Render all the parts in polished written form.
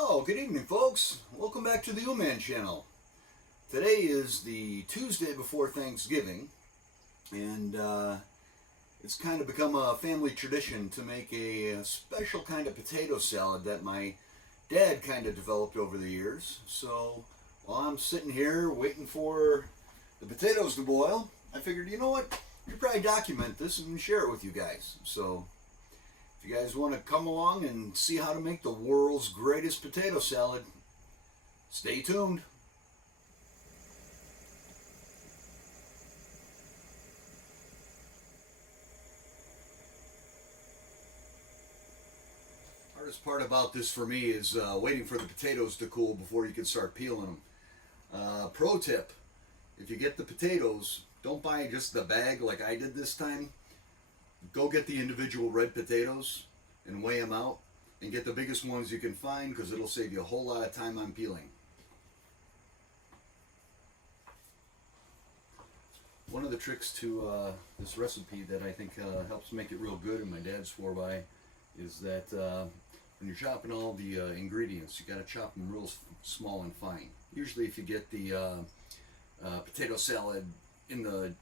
Oh, good evening, folks. Welcome back to the U-Man channel. Today is the Tuesday before Thanksgiving, and it's kind of become a family tradition to make a special kind of potato salad that my dad kind of developed over the years. So while I'm sitting here waiting for the potatoes to boil, I figured, you know what, I could probably document this and share it with you guys. So if you guys want to come along and see how to make the world's greatest potato salad, stay tuned. Hardest part about this for me is waiting for the potatoes to cool before you can start peeling them. Pro tip, if you get the potatoes, don't buy just the bag like I did this time. Go get the individual red potatoes and weigh them out and get the biggest ones you can find, because it'll save you a whole lot of time on peeling. One of the tricks to this recipe that I think helps make it real good, and my dad swore by, is that when you're chopping all the ingredients, you got to chop them real small and fine. Usually if you get the potato salad in the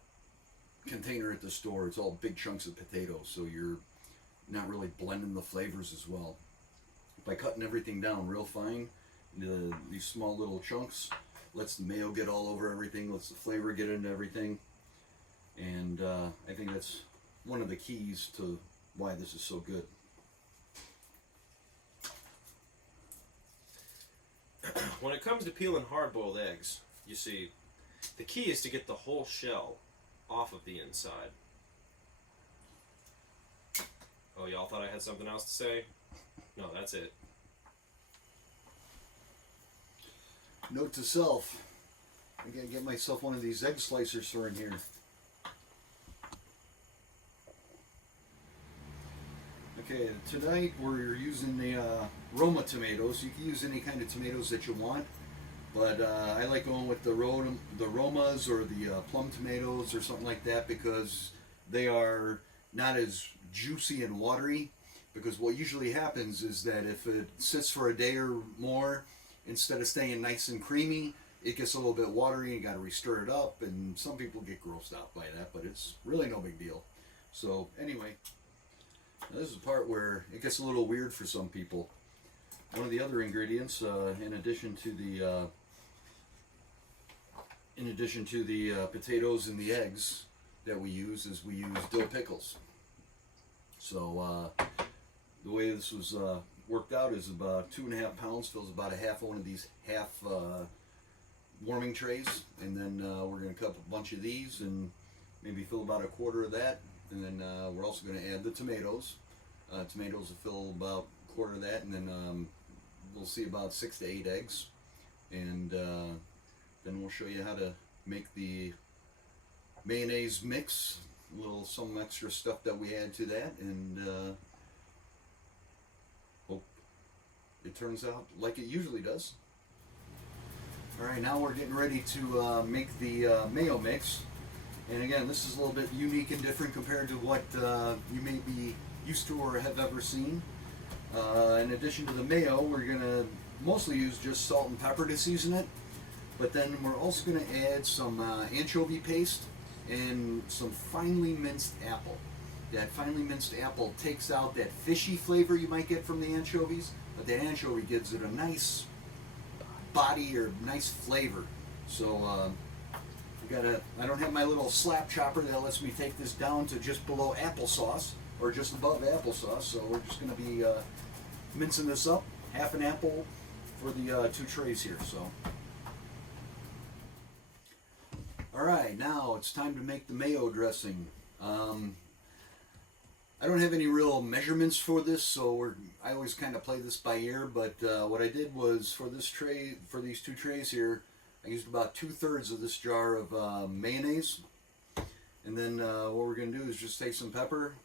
container at the store, it's all big chunks of potatoes, so you're not really blending the flavors as well. By cutting everything down real fine into these small little chunks, lets the mayo get all over everything, lets the flavor get into everything, and I think that's one of the keys to why this is so good. When it comes to peeling hard-boiled eggs, you see, the key is to get the whole shell off of the inside. Oh, y'all thought I had something else to say? No, that's it. Note to self, I gotta get myself one of these egg slicers for in here. Okay, tonight we're using the Roma tomatoes. You can use any kind of tomatoes that you want, but I like going with the Romas or the plum tomatoes or something like that, because they are not as juicy and watery. Because what usually happens is that if it sits for a day or more, instead of staying nice and creamy, it gets a little bit watery and you got to re-stir it up, and some people get grossed out by that, but it's really no big deal. So anyway, now this is the part where it gets a little weird for some people. One of the other ingredients, in addition to the potatoes and the eggs that we use, is we use dill pickles. So the way this was worked out is about 2.5 pounds fills about a half one of these half warming trays, and then we're going to cut a bunch of these and maybe fill about a quarter of that, and then we're also going to add the tomatoes. Tomatoes will fill about a quarter of that, and then we'll see about 6 to 8 eggs, and then we'll show you how to make the mayonnaise mix, some extra stuff that we add to that, and hope it turns out like it usually does. Alright, now we're getting ready to make the mayo mix, and again, this is a little bit unique and different compared to what you may be used to or have ever seen. In addition to the mayo, we're going to mostly use just salt and pepper to season it, but then we're also going to add some anchovy paste and some finely minced apple. That finely minced apple takes out that fishy flavor you might get from the anchovies, but that anchovy gives it a nice body or nice flavor. So I don't have my little slap chopper that lets me take this down to just below applesauce or just above applesauce, so we're just going to be mincing this up, half an apple for the 2 trays here. So alright, now it's time to make the mayo dressing. I don't have any real measurements for this, so I always kind of play this by ear, but what I did was for this tray, for these 2 trays here, I used about 2/3 of this jar of mayonnaise, and then what we're going to do is just take some pepper,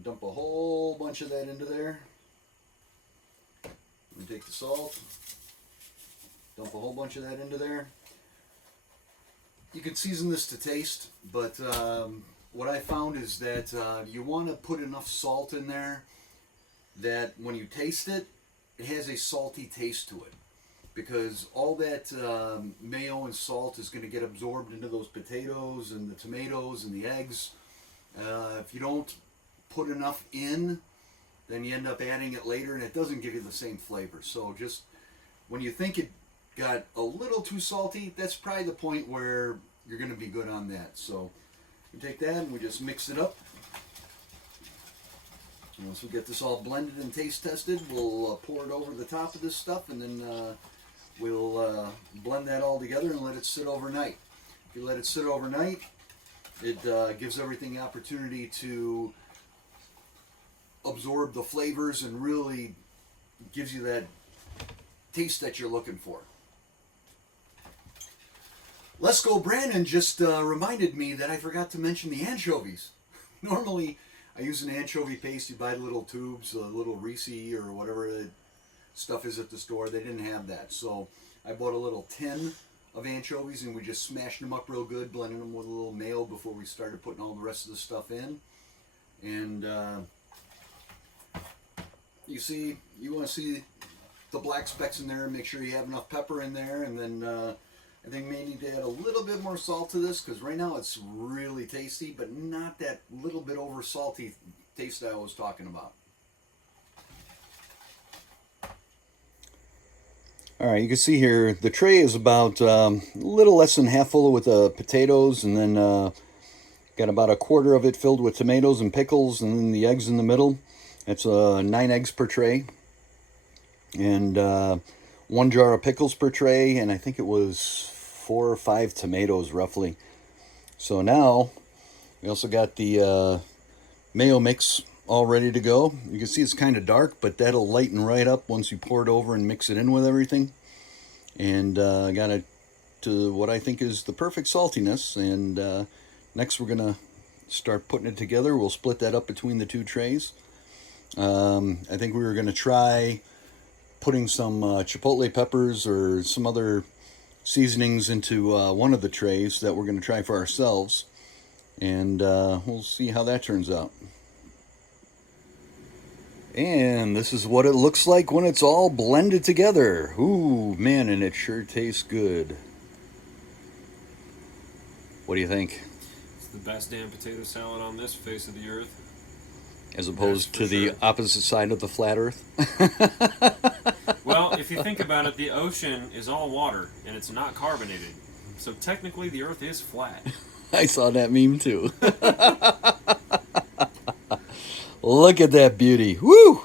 dump a whole bunch of that into there, and take the salt, dump a whole bunch of that into there. You can season this to taste, but what I found is that you want to put enough salt in there that when you taste it, it has a salty taste to it, because all that mayo and salt is going to get absorbed into those potatoes and the tomatoes and the eggs. If you don't put enough in, then you end up adding it later, and it doesn't give you the same flavor. So just when you think it got a little too salty, that's probably the point where you're going to be good on that. So we take that and we just mix it up. And once we get this all blended and taste tested, we'll pour it over the top of this stuff, and then we'll blend that all together and let it sit overnight. If you let it sit overnight, it gives everything the opportunity to absorb the flavors and really gives you that taste that you're looking for. Let's Go Brandon just reminded me that I forgot to mention the anchovies. Normally, I use an anchovy paste. You buy little tubes, a little Reese or whatever the stuff is at the store. They didn't have that. So I bought a little tin of anchovies, and we just smashed them up real good, blending them with a little mayo before we started putting all the rest of the stuff in. And you see, you want to see the black specks in there, and make sure you have enough pepper in there. And then I think we need to add a little bit more salt to this, because right now it's really tasty, but not that little bit over salty taste that I was talking about. All right, you can see here the tray is about a little less than half full with potatoes, and then got about a quarter of it filled with tomatoes and pickles, and then the eggs in the middle. That's 9 eggs per tray, and 1 jar of pickles per tray, and I think it was 4 or 5 tomatoes roughly. So now we also got the mayo mix all ready to go. You can see it's kind of dark, but that'll lighten right up once you pour it over and mix it in with everything. And got it to what I think is the perfect saltiness. And next we're gonna start putting it together. We'll split that up between the 2 trays. I think we were gonna try putting some chipotle peppers or some other seasonings into one of the trays that we're going to try for ourselves, and we'll see how that turns out. And this is what it looks like when it's all blended together. Ooh, man, and it sure tastes good. What do you think? It's the best damn potato salad on this face of the earth. As opposed to the opposite side of the flat earth? Well, if you think about it, the ocean is all water, and it's not carbonated. So technically, the earth is flat. I saw that meme too. Look at that beauty. Woo!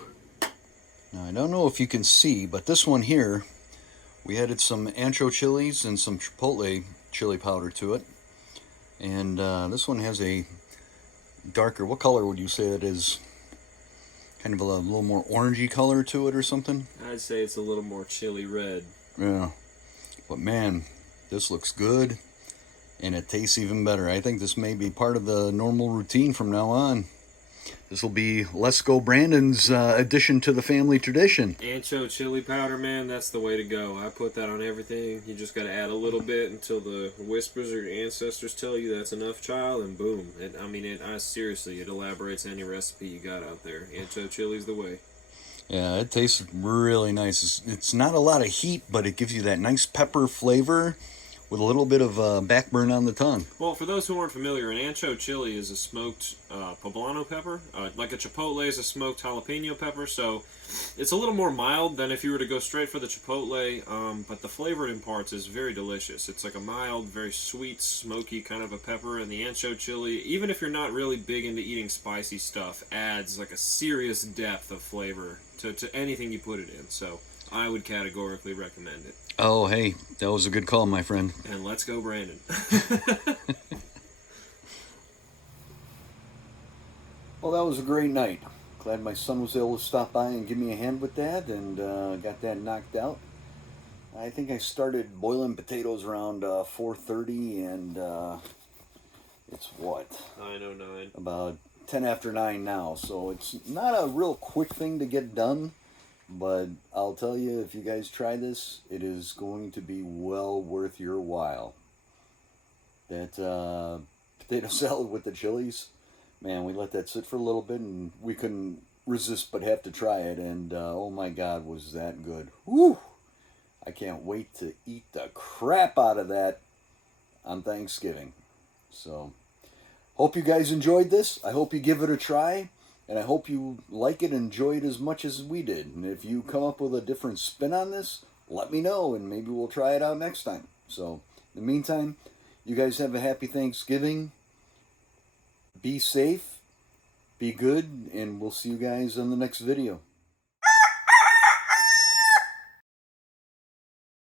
Now, I don't know if you can see, but this one here, we added some ancho chilies and some chipotle chili powder to it. And this one has a darker, what color would you say it is? Kind of a little more orangey color to it or something? I'd say it's a little more chili red. Yeah. But man, this looks good, and it tastes even better. I think this may be part of the normal routine from now on. This will be Let's Go Brandon's addition to the family tradition. Ancho chili powder, man, that's the way to go. I put that on everything. You just got to add a little bit until the whispers or your ancestors tell you that's enough, child, and boom. Seriously, it elaborates any recipe you got out there. Ancho chili's the way. Yeah, it tastes really nice. It's not a lot of heat, but it gives you that nice pepper flavor with a little bit of backburn on the tongue. Well, for those who aren't familiar, an ancho chili is a smoked poblano pepper. Like a chipotle is a smoked jalapeno pepper, so it's a little more mild than if you were to go straight for the chipotle, but the flavor it imparts is very delicious. It's like a mild, very sweet, smoky kind of a pepper, and the ancho chili, even if you're not really big into eating spicy stuff, adds like a serious depth of flavor to anything you put it in, so I would categorically recommend it. Oh, hey, that was a good call, my friend. And let's go, Brandon. Well, that was a great night. Glad my son was able to stop by and give me a hand with that, and got that knocked out. I think I started boiling potatoes around 4:30, and it's what? 9:09. About 10 after 9 now, so it's not a real quick thing to get done. But I'll tell you, if you guys try this, it is going to be well worth your while. That potato salad with the chilies, man, we let that sit for a little bit, and we couldn't resist but have to try it. And oh my God, was that good. Woo! I can't wait to eat the crap out of that on Thanksgiving. So, hope you guys enjoyed this. I hope you give it a try. And I hope you like it and enjoy it as much as we did. And if you come up with a different spin on this, let me know, and maybe we'll try it out next time. So, in the meantime, you guys have a happy Thanksgiving. Be safe, be good, and we'll see you guys on the next video.